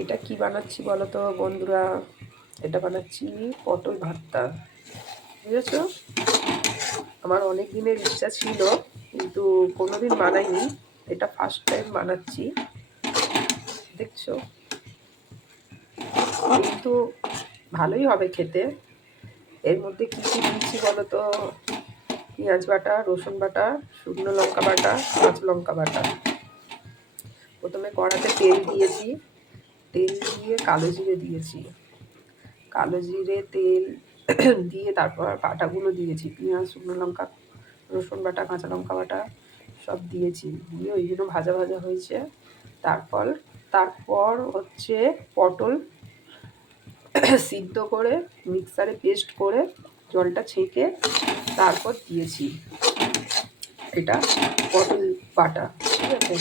এটা কি বানাচ্ছি বলো তো বন্ধুরা? এটা বানাচ্ছি পটল ভর্তা, বুঝেছ? আমার অনেক দিনের ইচ্ছা ছিল, কিন্তু কোনোদিন বানাইনি। এটা ফার্স্ট টাইম বানাচ্ছি, দেখছো? কিন্তু ভালোই হবে খেতে। এর মধ্যে কী কী দিয়েছি বলো তো? পেঁয়াজ বাটা, রসুন বাটা, শুকনো লঙ্কা বাটা, কাঁচা লঙ্কা বাটা। প্রথমে কড়াতে তেল দিয়েছি, তেল দিয়ে কালো জিরে দিয়েছি। কালো জিরে তেল দিয়ে তারপর বাটাগুলো দিয়েছি, পেঁয়াজ, শুকনো লঙ্কা, রসুন বাটা, কাঁচা লঙ্কা বাটা সব দিয়েছি। দিয়ে ওইগুলো ভাজা ভাজা হয়েছে। তারপর তারপর হচ্ছে পটল সিদ্ধ করে মিক্সারে পেস্ট করে জলটা ছেঁকে তারপর দিয়েছি। এটা পটল বাটা, ঠিক আছে?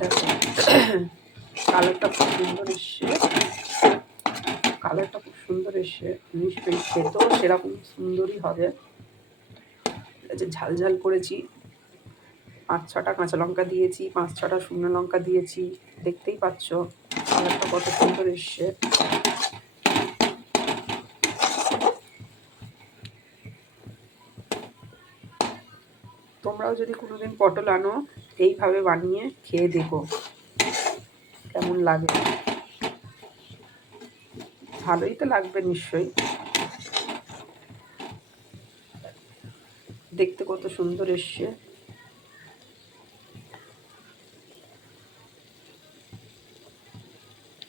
দেখো কালারটা খুব সুন্দর এসছে, কালারটা খুব সুন্দর এসছে। নিশ্চয়ই খেতেও সেরকম সুন্দরই হবে। যে ঝাল ঝাল করেছি, 5-6টা কাঁচা লঙ্কা দিয়েছি, 5-6টা শুকনো লঙ্কা দিয়েছি। দেখতেই পাচ্ছ কালারটা কত সুন্দর এসছে। তোমরাও যদি কোনোদিন পটল আনো, এইভাবে বানিয়ে খেয়ে দেখো কেমন লাগে। ভালোই তো লাগবে নিশ্চয়ই। দেখতে কত সুন্দর এসছে।